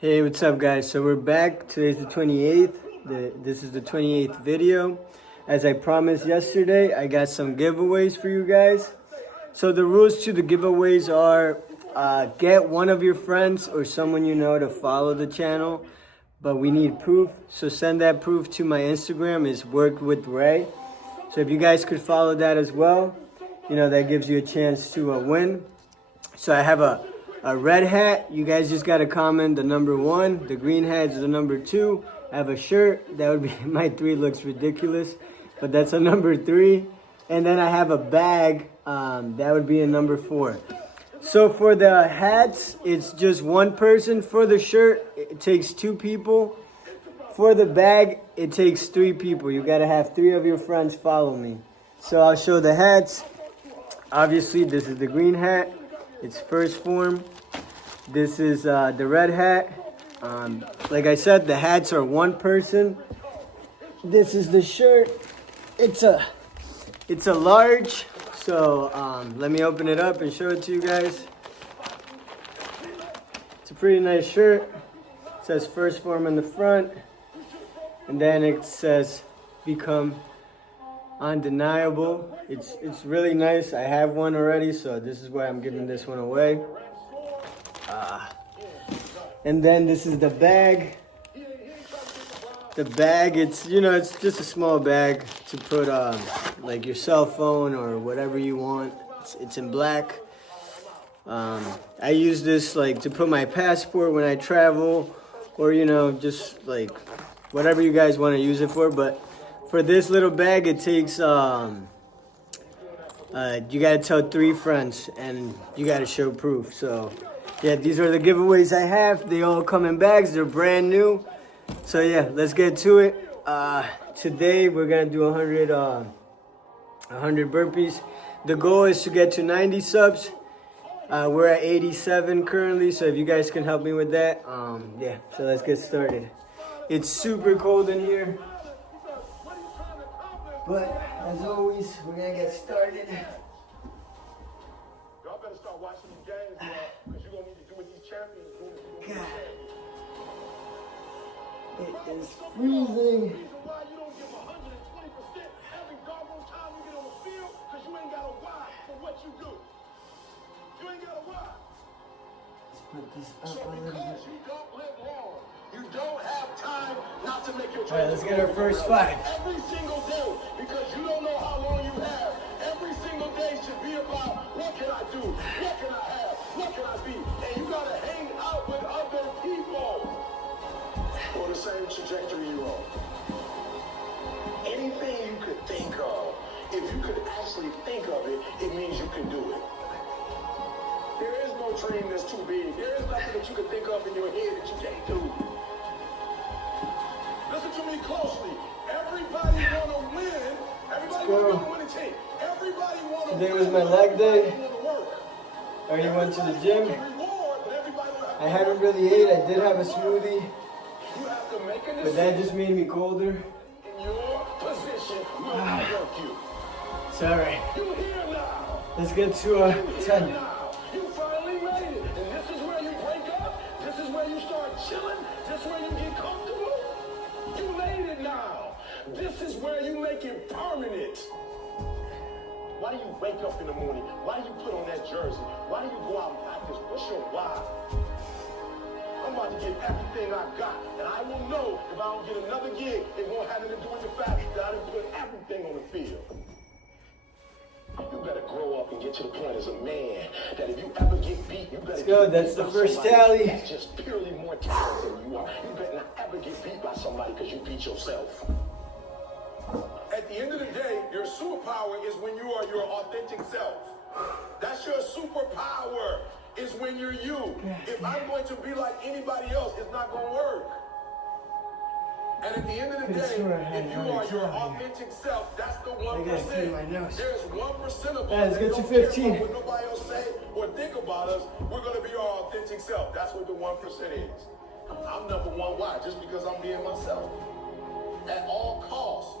Hey, what's up guys? So we're back. Today's the 28th. This is the 28th video. As I promised yesterday, I got some giveaways for you guys. So the rules to the giveaways are get one of your friends or someone you know to follow the channel, but we need proof. So send that proof to my Instagram, is WorkWithRey. So if you guys could follow that as well, you know, that gives you a chance to win. So I have a red hat. You guys just got to comment the number 1. The green hat is the number 2. I have a shirt. That would be, my 3 looks ridiculous, but that's a number 3. And then I have a bag. That would be a number 4. So for the hats, it's just one person. For the shirt, it takes 2 people. For the bag, it takes 3 people. You got to have 3 of your friends follow me. So I'll show the hats. Obviously, this is the green hat. It's first form. This is the red hat. Like I said, the hats are one person. This is the shirt. It's a large. So let me open it up and show it to you guys. It's a pretty nice shirt. It says first form in the front, and then it says become undeniable. It's really nice. I have one already, so this is why I'm giving this one away. And then this is the bag. The bag, it's just a small bag to put like your cell phone or whatever you want. It's in black. I use this like to put my passport when I travel, or just like whatever you guys want to use it for. But for this little bag, it takes, you gotta tell 3 friends and you gotta show proof. So yeah, these are the giveaways I have. They all come in bags, they're brand new. So yeah, let's get to it. Today we're gonna do 100 burpees. The goal is to get to 90 subs. We're at 87 currently, so if you guys can help me with that, yeah, so let's get started. It's super cold in here, but as always, we're gonna get started. Y'all better start watching these games, because you're gonna need to do what these champions do. God. It is freezing. The reason why you don't give 120% every doggone time you get on the field, because you ain't got a why for what you do. You ain't got a why. Let's put this up So a little because bit. you don't live long, you don't have time not to make your All right, let's get our first 5. Every single day, because you don't know how long you have. Every single day should be about what can I do? What can I have? What can I be? And you gotta hang out with other people on the same trajectory you're on. Anything you could think of, if you could actually think of it, it means you can do it. There is no dream that's too big. There is nothing that you can think of in your head that you can't do. Listen to me closely. Everybody wanna win. Everybody wanna be a winning team. Everybody wanna win. Today was my leg day. Everybody wanna work. I already went to the gym. Reward, but everybody will have I haven't really ate. I did have a smoothie, you have to make a but decision that just made me colder. in your position will work you. It's alright. You here now. Let's get to You here 10. now. You finally made it. And this is where you break up. This is where you start chilling. This is where you get comfortable. You made it now. This is where you make it permanent. Why do you wake up in the morning? Why do you put on that jersey? Why do you go out and practice? What's your why? I'm about to get everything I got, and I will know if I don't get another gig, it won't have anything to do with the fact that I didn't put everything on the field. You better grow up and get to the point as a man that if you ever get beat, you better Let's go. That's the first tally. That's just purely more talented than you are. You better not ever get beat by somebody because you beat yourself. At the end of the day, your superpower is when you are your authentic self. That's your superpower, is when you're you. If I'm going to be like anybody else, it's not going to work. And at the end of the day, if you are your authentic self, that's the 1%. There's 1% of us that don't care about what nobody else say or think about us. We're going to be our authentic self. That's what the 1% is. I'm number 1. Why? Just because I'm being myself. At all costs.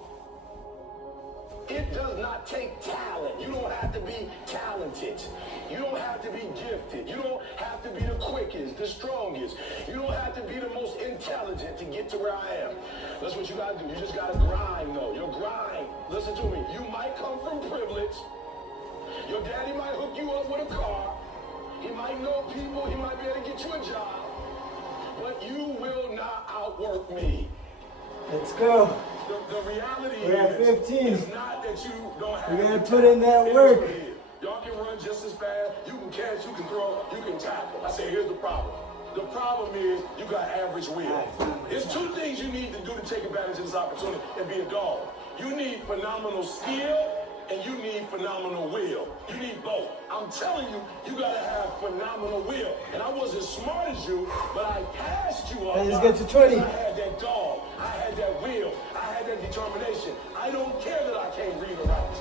It does not take talent. You don't have to be talented. You don't have to be gifted. You don't have to be the quickest, the strongest. You don't have to be the most intelligent to get to where I am. That's what you got to do. You just got to grind, though. Your grind. Listen to me. You might come from privilege. Your daddy might hook you up with a car. He might know people. He might be able to get you a job. But you will not outwork me. Let's go. The reality We're at 15. is not that you don't have. We gotta put in that work. Y'all can run just as fast. You can catch, you can throw, you can tackle. I say, here's the problem. The problem is you got average will. There's two things you need to do to take advantage of this opportunity and be a dog. You need phenomenal skill and you need phenomenal will. You need both. I'm telling you, you gotta have phenomenal will. And I wasn't smart as you, but I passed you up. Let's get to 20. I had that dog. I had that will. I had that determination. I don't care that I can't read or write.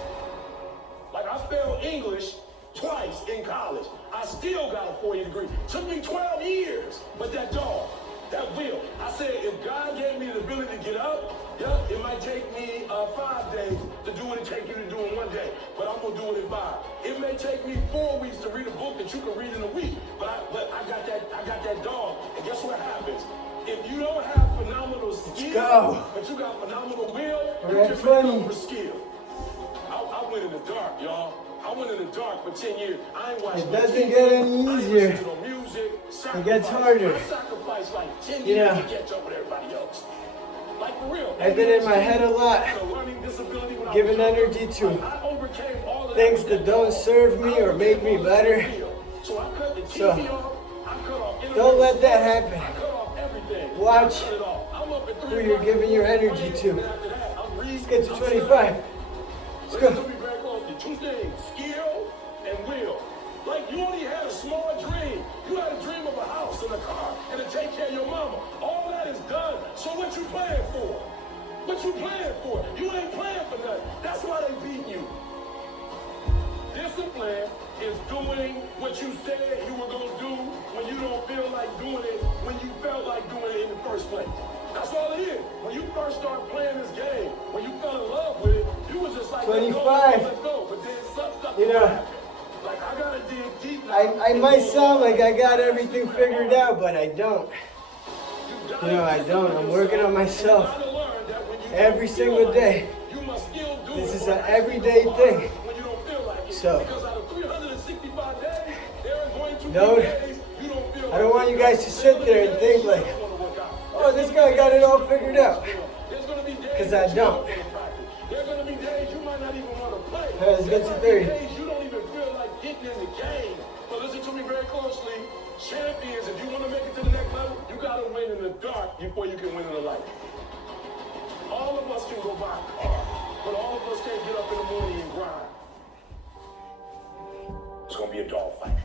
Like I failed English twice in college. I still got a 4-year degree. Took me 12 years. But that dog, that will. I said, if God gave me the ability to get up, it might take me 5 days to do what it takes you to do in 1 day. But I'm going to do it in 5. It may take me 4 weeks to read a book that you can read in a week. But I got that dog. And guess what happens? If you don't have phenomenal skill, but you got phenomenal will, you can make up for skill. I went in the dark, y'all. I went in the dark for 10 years. I ain't watching. It doesn't get any easier. It gets harder. I sacrificed like 10 years to catch up with everybody else. Like for real. I've been in my head a lot, giving energy to things that don't serve me or make me better. So don't let that happen. Watch who you're giving your energy to. Let's get to 25. Let's go. Two things, skill and will. Like you only had a small dream. You had a dream of a house and a car and to take care of your mama. All that is done. So what you playing for? What you playing for? You ain't playing for nothing. That's why they beat you. Discipline is doing what you said you were going to do when you don't feel like doing it, when you felt like doing it in the first place. That's all it is. When you first started playing this game, when you fell in love with it, you was just like, 25. Let's go. But then something you know, happened. Like, I got to dig deep. I might sound like I got everything figured out, but I don't. You know, I don't. I'm working on myself every single day. This is an everyday thing. So, I don't want you guys to sit there and think like, oh, this guy got it all figured out. Because I don't. Let's get to 30. You don't even feel like getting in the game. But listen to me very closely. Champions, if you want to make it to the next level, you got to win in the dark before you can win in the light. All of us can go buy a car, but all of us can't get up in the morning and grind. It's going to be a dog fight.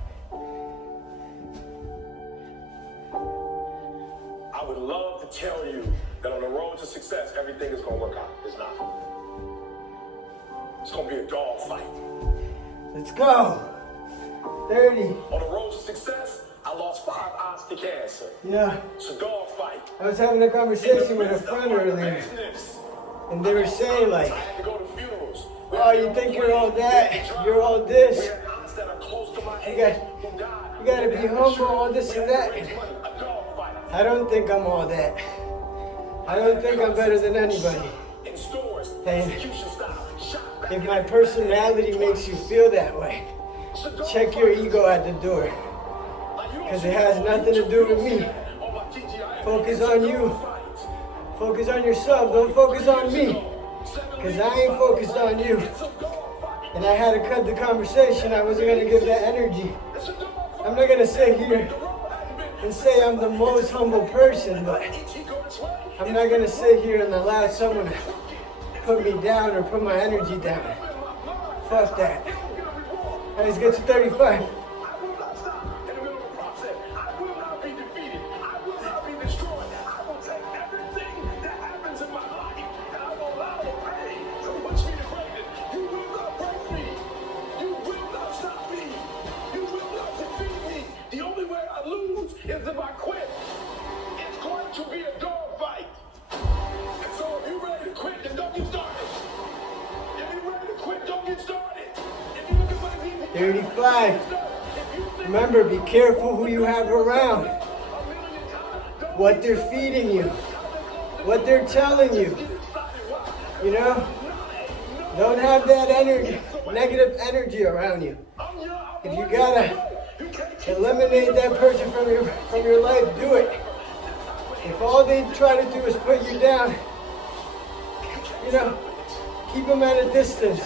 I would love to tell you that on the road to success, everything is going to work out. It's not. It's going to be a dog fight. Let's go. 30. On the road to success, I lost 5 aunts to cancer. Yeah. It's a dog fight. I was having a conversation with a friend earlier, and they were saying like, I had to go to funerals. oh, you think you're all that, you're all this. You gotta be humble, all this and that. I don't think I'm all that. I don't think I'm better than anybody. And if my personality makes you feel that way, check your ego at the door. Because it has nothing to do with me. Focus on you. Focus on yourself. Don't focus on me. Because I ain't focused on you. And I had to cut the conversation. I wasn't going to give that energy. I'm not going to sit here and say I'm the most humble person, but I'm not going to sit here and allow someone to put me down or put my energy down. Fuck that. Let's get to 35. Is if I quit, it's going to be a dog fight. And so if you're ready to quit, then don't get started. If you're ready quit, don't get started. If you look at what it's easy, 35. Remember, be careful who you have around. What they're feeding you. What they're telling you. You know? Don't have that energy, negative energy around you. If you gotta eliminate that person from your life, do it. If all they try to do is put you down, you know, keep them at a distance.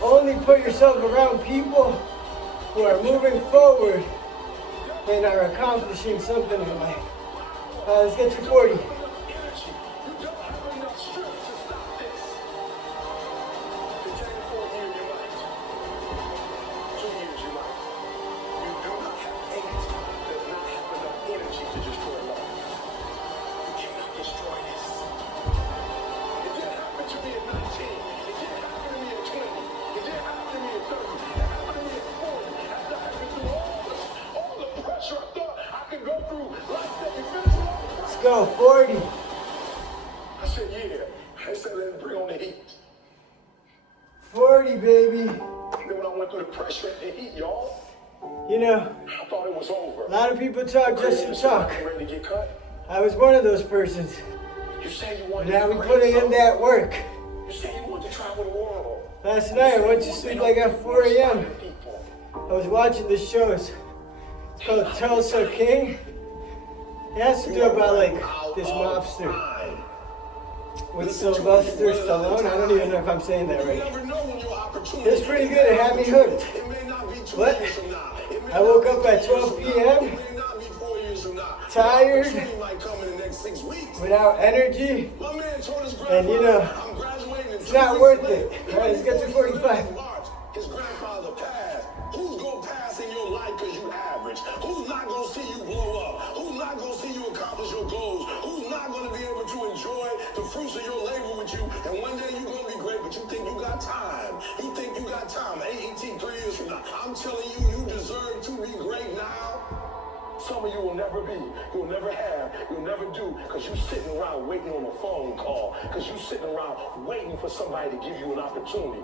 Only put yourself around people who are moving forward and are accomplishing something in life. Let's get to 40. Go, 40. I said, yeah. I said, let's bring on the heat. 40, baby. You know when I went through the pressure and heat, y'all? You know, I thought it was over. A lot of people talk just to talk. Ready to get cut? I was one of those persons. You say you want now we're putting in that work. You say you want to travel the world. Last night I went to sleep like at 4 a.m. I was watching the shows. It's called Tulsa King. It has to do about like this mobster with Sylvester Stallone. I don't even know if I'm saying that right. It's pretty good. It had me hooked. But I woke up at 12 p.m. tired, without energy, and you know, it's not worth it. All right, let's get to 45. His grandfather passed. Who's gonna pass in your life because you average? Who's not gonna see you blow up? Who's not gonna see you accomplish your goals? Who's not gonna be able to enjoy the fruits of your labor with you? And one day you're gonna be great, but you think you got time. You think you got time. 18, 3 years from now. I'm telling you, you deserve to be great now. Some of you will never be, you'll never have, you'll never do, because you're sitting around waiting on a phone call, because you're sitting around waiting for somebody to give you an opportunity.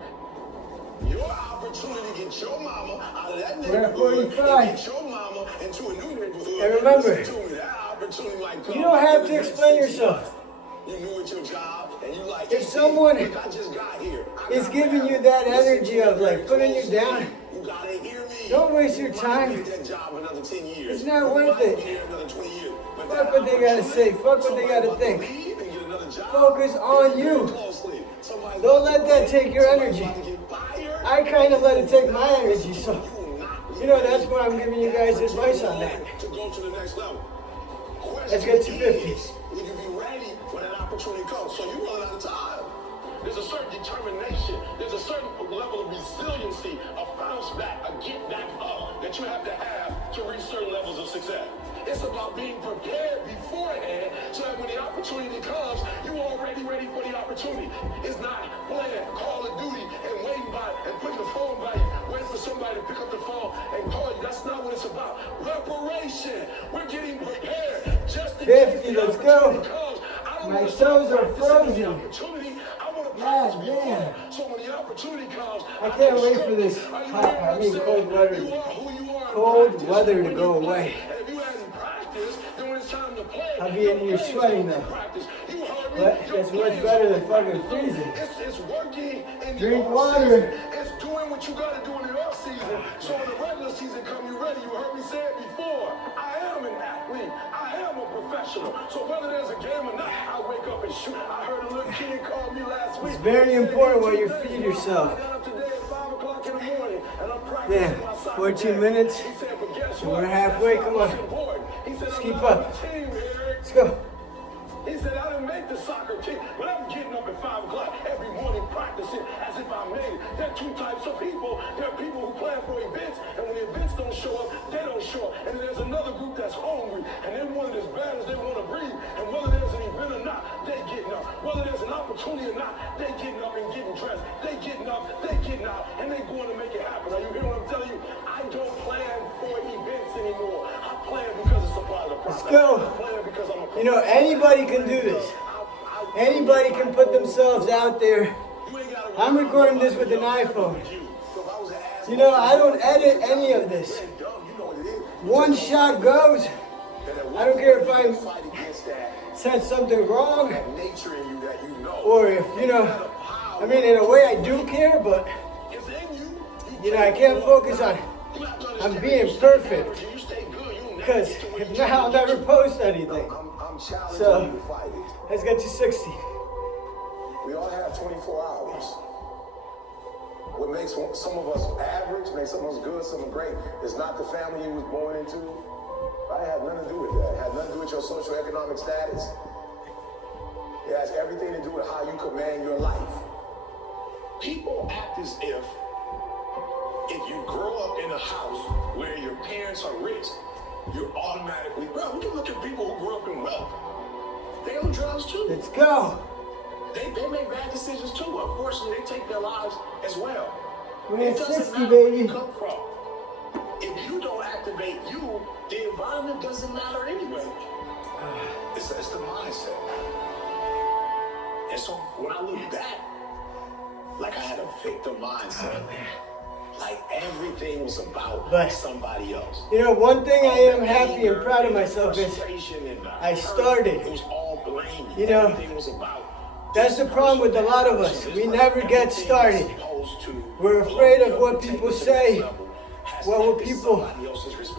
Your opportunity to get your mama out of that neighborhood and get your mama into a new neighborhood. And remember, you don't have to explain yourself. You knew at your job and you like, if someone I just got here. is giving you that energy of like putting you down, you gotta hear me. Don't waste your time. It's not worth it. Fuck what they gotta say. Fuck what they gotta think. Focus on you. Don't let that take your energy. I kind of let it take my energy, so you know that's why I'm giving you guys advice on that. Let's get to 50. Will you be ready when an opportunity comes? So you run out of time. There's a certain determination. There's a certain level of resiliency, a bounce back, a get back up that you have to reach certain levels of success. It's about being prepared beforehand so that when the opportunity comes, you're already ready for the opportunity. It's not playing Call of Duty and waiting by and putting the phone by you, waiting for somebody to pick up the phone and call you. That's not what it's about. Preparation. We're getting prepared. Just in 50, let's go. My toes are frozen. God damn. So when the opportunity comes, I can't wait for this cold weather to go away. I'll be in here sweating though. But it's much better than fucking freezing. Drink water. It's doing what you gotta do in the off season. So when the regular season come, you ready. You heard me say it before. I am an athlete. I am a professional. So whether there's a game or not, I wake up and shoot. I heard a little kid call me last week. It's very important what you feed yourself. Yeah, 14 minutes. And we're halfway. Come on. Let's keep up. Let's go. He said, I didn't make the soccer team, but I'm getting up at 5 o'clock every morning practicing as if I made it. There are two types of people. There are people who plan for events, and when the events don't show up, they don't show up. And there's another group that's hungry, and they want it as bad as they want to breathe. And whether there's an event or not, they getting up. Whether there's an opportunity or not, they getting up and getting dressed. They getting up, they getting out, and they going to make it happen. Are you hearing what I'm telling you? I don't plan for events anymore. I plan because it's a part of the process. Let's go. I plan because I'm a You know, anybody can do this. Anybody can put themselves out there I'm recording this with an iPhone. You know, I don't edit any of this. One shot goes. I don't care if I said something wrong, or if, you know, I mean, in a way I do care, but, you know, I can't focus on being perfect, because if not, I'll never post anything. So, let's get to 60. We all have 24 hours. What makes some of us average, makes some of us good, some great, is not the family you was born into. It had nothing to do with that. It had nothing to do with your socioeconomic status. It has everything to do with how you command your life. People act as if you grow up in a house where your parents are rich, you're automatically, bro, we can look at people who grew up in wealth. They on drugs too. Let's go. They make bad decisions too. Unfortunately, they take their lives as well. We're It at doesn't 60, matter where baby. you come from. If you don't activate you, the environment doesn't matter anyway. It's the mindset. And so when I look back, like I had a victim mindset. Like everything was about somebody else. You know, one thing I am happy and proud of myself is I started. It was all blame. You know, everything was about. That's the problem with a lot of us. We never get started. We're afraid of what people say, what will people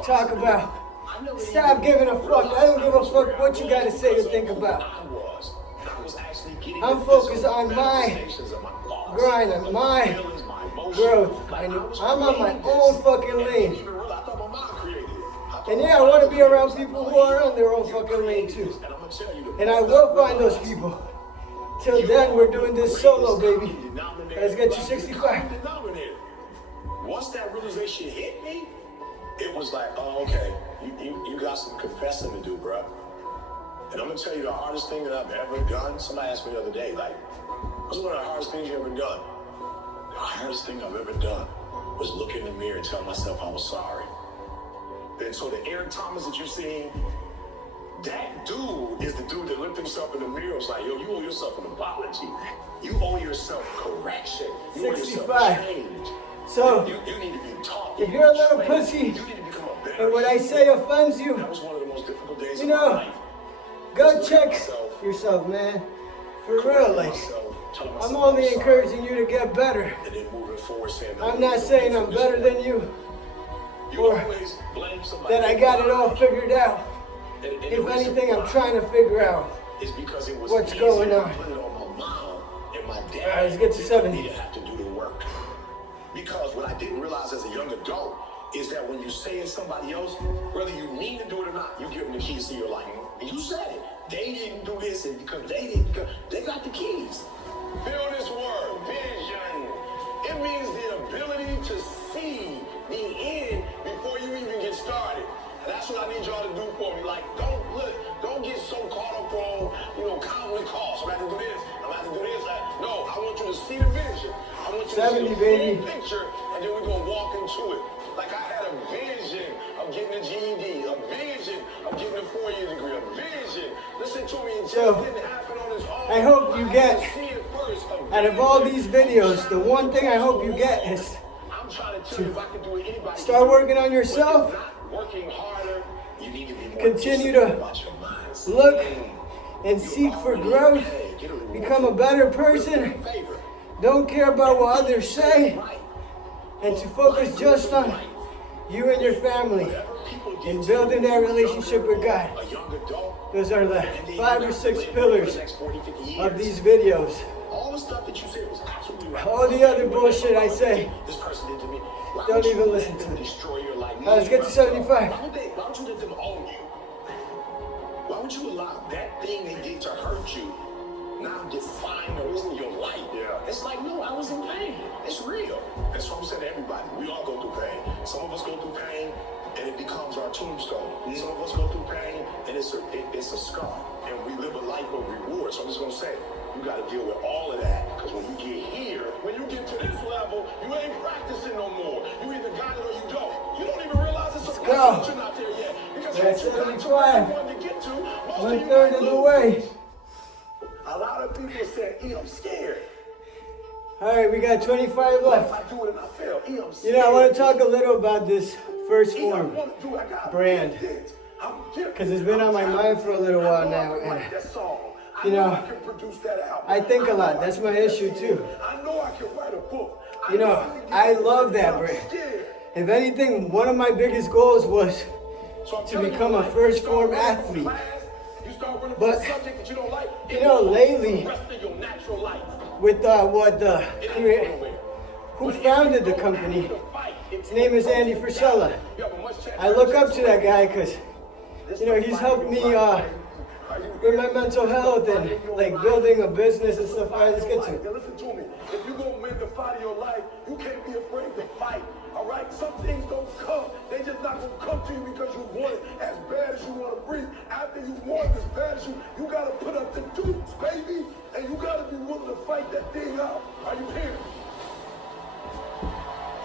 talk about. Stop giving a fuck. I don't give a fuck what you gotta say or think about. I'm focused on my grind, on my growth. And I'm on my own fucking lane. And yeah, I want to be around people who are on their own fucking lane too. And I will find those people. Till then, we're doing this solo, baby. Let's get to 65. Once that realization hit me, it was like, oh, okay, you got some confessing to do, bro. And I'm gonna tell you the hardest thing that I've ever done. Somebody asked me the other day, like, what's one of the hardest things you ever done? The hardest thing I've ever done was look in the mirror and tell myself I was sorry. And so the Eric Thomas that you seen, that dude is the dude that looked himself in the mirror and was like, yo, you owe yourself an apology. You owe yourself correction. You 65. owe yourself change. So, you need to be taught. if you're a little pussy, you need to become a better and what I say offends you, That was one of the most difficult days you of my know, life. go check yourself, man. For real, like, I'm only encouraging you to get better. And then moving forward, saying, I'm not saying I'm better than you, or that I got it all figured out. If anything, I'm trying to figure out what's going on. Alright, let's get to 70. Have to do the work. Because what I didn't realize as a young adult is that when you say it's somebody else, whether you mean to do it or not, you give them the keys to your life. And you said it. They didn't do this, and because they got the keys. Feel this word, vision. It means the ability to see the end before you even get started. And that's what I need y'all to do for me. Like, don't get so caught up on, counting the costs. I'm going to do this. I'm going to do this. No, I want you to see the vision. I want you to see the full picture, and then we're going to walk into it. Like I had a vision of getting a GED, a vision of getting a 4-year degree, a vision. Listen to me, it just didn't happen on its own. I hope you get, out of all these videos, the one thing I hope you get is to start working on yourself, continue to look and seek for growth, become a better person, don't care about what others say, and to focus just on you and your family and building that relationship with God. Those are the 5 or 6 pillars of these videos. All the other bullshit I say, don't even listen to it. Let's get to 75. Why would you let them own you? Why would you allow that thing they did to hurt you now define or isn't your life? Yeah. It's like, no, I was in pain. It's real. That's what I'm saying to everybody. We all go through pain. Some of us go through pain and it becomes our tombstone. Some of us go through pain and it's a scar. And we live a life of reward. So I'm just going to say, you got to deal with all of that. Because when you get here, when you get to this level, you ain't practicing no more. You either got it or you don't. You don't even realize it's a process you're not there yet. Because that's you got 75. to get to, most 1/3 of the way. A lot of people say, I'm scared. All right, we got 25 left. I do it and I fail. You know, I want to talk a little about this First Form brand, because it's been on my mind for a little while now, and you know, I think a lot. That's my issue too. I know I can write a book. You know, I love that brand. If anything, one of my biggest goals was to become a First Form athlete. But you know, lately, with who founded the company, his name is Andy Frisella. I look up to that guy because, you know, he's helped me with my mental health and like building a business and stuff. All right, let's get to it. Listen to me. If you're going to win the fight of your life, you can't be afraid to fight. All right? Some things don't come. They just not going to come to you because you want it as bad as you want to breathe. After you want it as bad as you got to put up the dukes, baby. And you got to be willing to fight that thing out. Are you here?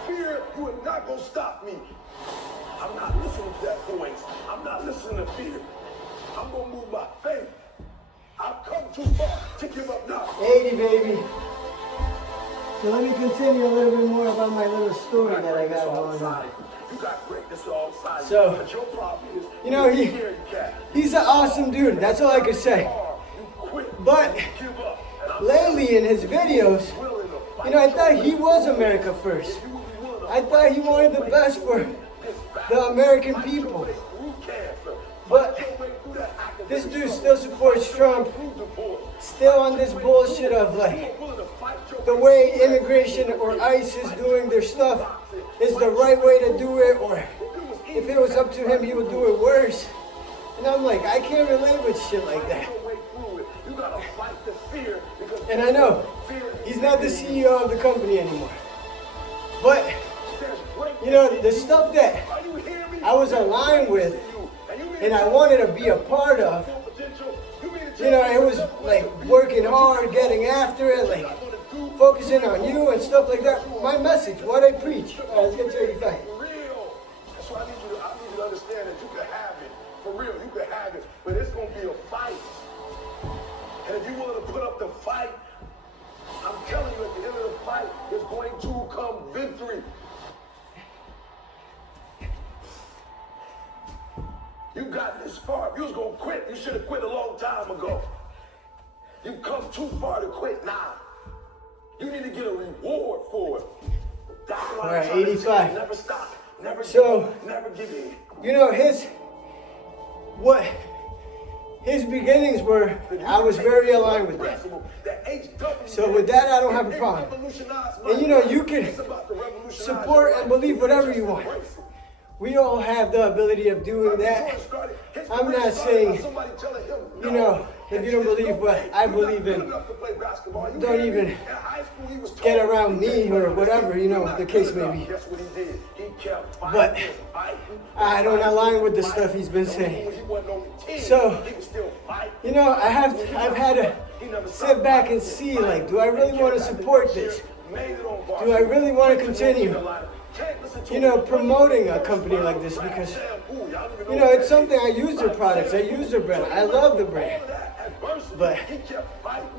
Fear, you are not going to stop me. I'm not listening to that voice. I'm not listening to fear. I'm going to move by faith. I've come too far to give up now. 80, baby. So let me continue a little bit more about my little story that I got going on. You got greatness all sides. So, but your problem is, you know, he's an awesome dude. That's all I could say. But lately in his videos, you know, I thought he was America first. I thought he wanted the best for the American people. But this dude still supports Trump, still on this bullshit of like, the way immigration or ICE is doing their stuff is the right way to do it, or if it was up to him, he would do it worse. And I'm like, I can't relate with shit like that. And I know, he's not the CEO of the company anymore. But, you know, the stuff that I was aligned with and I wanted to be a part of, you know, it was like working hard, getting after it, like focusing on you and stuff like that. My message, what I preach. All right, let's get to 85. That's why I need you to understand that you can have it. For real, you can have it. But it's going to be a fight. And if you're willing to put up the fight, I'm telling you, at the end of the fight, there's going to come victory. You got this far. If you was going to quit, you should have quit a long time ago. You've come too far to quit now. You need to get a reward for it. All right, 85. Never stop. Never never give in. You know, his beginnings were, I was very aligned with that. So with that, I don't have a problem. And you know, you can support and believe whatever you want. We all have the ability of doing that. I'm not saying, you know, if you don't believe what I believe in, don't even get around me or whatever, you know, the case may be. But I don't align with the stuff he's been saying. So, you know, I've had to sit back and see, like, do I really want to support this? Do I really want to continue, you know, promoting a company like this? Because, you know, it's something, I use their products, I use their brand, I love the brand. But,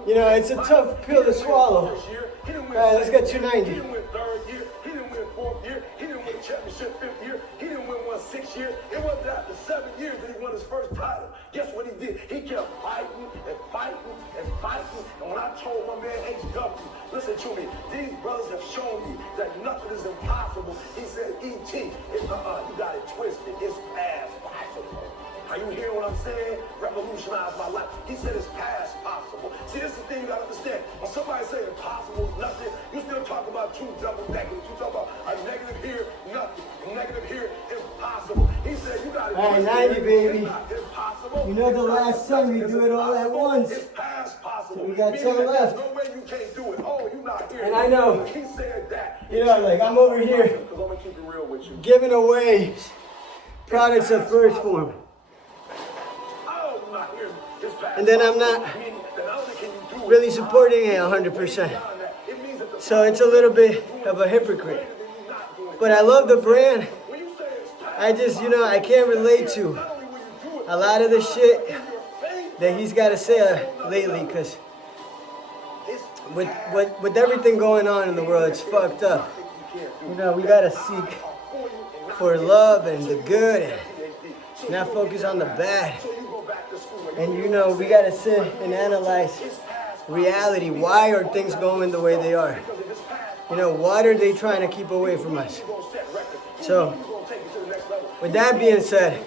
you know, it's a tough pill to swallow. All right, let's get 290. He didn't win third year, he didn't win fourth year, he didn't win championship fifth year, he didn't win one 6th year. It wasn't after 7 years that he won his first title. Guess what he did? He kept fighting and fighting and fighting. And when I told my man HW, listen to me, these brothers have shown me that nothing is impossible. He said, E.T., you got it twisted. It's past possible. Are you hearing what I'm saying? Revolutionize my life. He said it's past possible. See, this is the thing you gotta understand. When somebody say impossible is nothing, you still talk about two double negatives. You talk about a negative here, nothing. A negative here, impossible. He said you gotta all right, 90, baby. Impossible. You know the last time we do it all at once. It's past possible. So we got 10 left. No way you can't do it. Oh, you not here. And I know. He said that. You know, like, I'm over here Because I'm gonna keep it real with you. giving away products of First Form. And then I'm not really supporting it 100%. So it's a little bit of a hypocrite. But I love the brand. I just, you know, I can't relate to a lot of the shit that he's got to say lately, because with everything going on in the world, it's fucked up. You know, we gotta seek for love and the good and not focus on the bad. And you know, we gotta sit and analyze reality. Why are things going the way they are? You know, what are they trying to keep away from us? So, with that being said,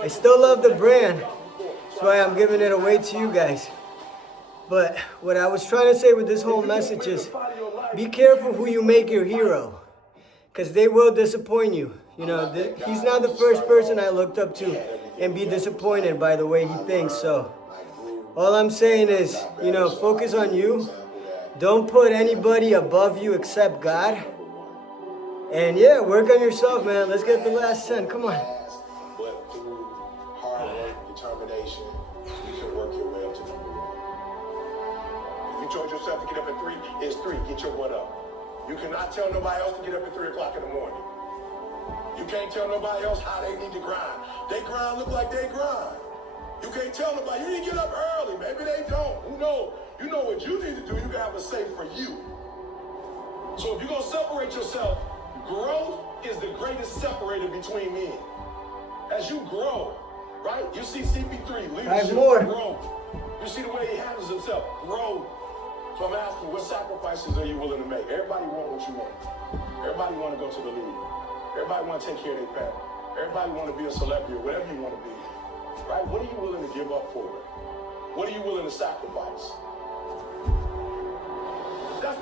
I still love the brand. That's why I'm giving it away to you guys. But what I was trying to say with this whole message is, be careful who you make your hero, because they will disappoint you. You know, he's not the first person I looked up to and be disappointed by the way he thinks. So all I'm saying is, you know, focus on you. Don't put anybody above you except God. And yeah, work on yourself, man. Let's get the last 10. Come on. But through hard work, determination, you can work your way up to number one. If you told yourself to get up at 3, it's 3. Get your butt up. You cannot tell nobody else to get up at 3 o'clock in the morning. You can't tell nobody else how they need to grind. They grind look like they grind. You can't tell nobody, you need to get up early. Maybe they don't. Who knows? You know what you need to do. You can have a safe for you. So if you're going to separate yourself, growth is the greatest separator between men. As you grow, right? You see CP3, leadership, growth. You see the way he handles himself, growth. So I'm asking, what sacrifices are you willing to make? Everybody want what you want. Everybody want to go to the league. Everybody want to take care of their family. Everybody want to be a celebrity or whatever you want to be. Right? What are you willing to give up for it? What are you willing to sacrifice?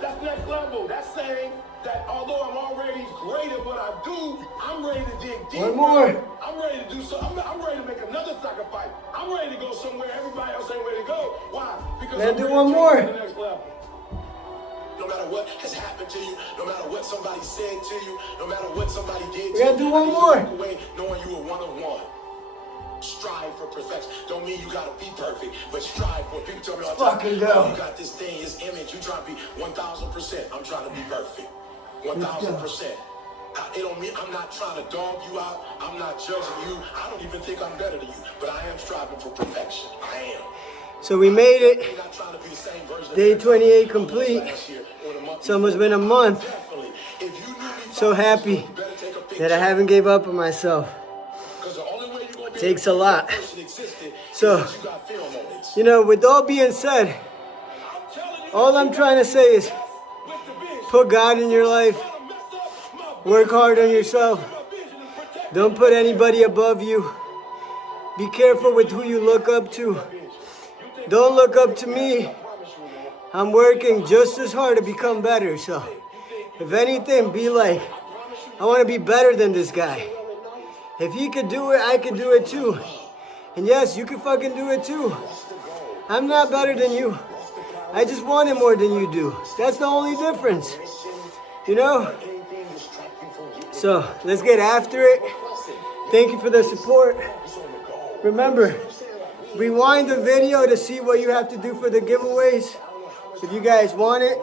That's next level. That's saying that although I'm already great at what I do, I'm ready to dig deeper. One more. I'm ready to do something. I'm ready to make another sacrifice. I'm ready to go somewhere everybody else ain't ready to go. Why? Because I'm do ready one to more. take it to the next level. No matter what has happened to you, no matter what somebody said to you, no matter what somebody did to you, we gotta do one more. Away knowing you are one of one. Strive for perfection. Don't mean you gotta be perfect, but strive for. People tell me all the time, fucking go. You got this thing, this image. You trying to be 1,000%. I'm trying to be perfect. 1,000%. It don't mean I'm not trying to dog you out. I'm not judging you. I don't even think I'm better than you, but I am striving for perfection. I am. So we made it. Day 28 complete. It's almost been a month. So happy that I haven't gave up on myself. It takes a lot. So, you know, with all being said, all I'm trying to say is put God in your life. Work hard on yourself. Don't put anybody above you. Be careful with who you look up to. Don't look up to me. I'm working just as hard to become better. So, if anything, be like, I want to be better than this guy. If he could do it, I could do it too. And yes, you can fucking do it too. I'm not better than you. I just want it more than you do. That's the only difference. You know? So, let's get after it. Thank you for the support. Remember, rewind the video to see what you have to do for the giveaways. If you guys want it,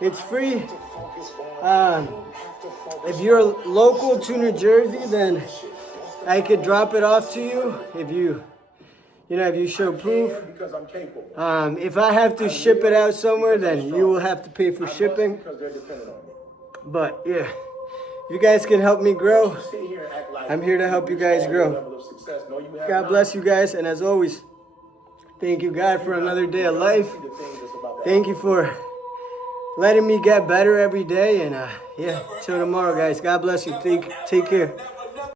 it's free. If you're local to New Jersey, then I could drop it off to you if you show proof. If I have to ship it out somewhere, then you will have to pay for shipping. But yeah, if you guys can help me grow, I'm here to help you guys grow. God bless you guys, and as always, thank you, God, for another day of life. Thank you for letting me get better every day, and yeah, till tomorrow, guys. God bless you. Take care.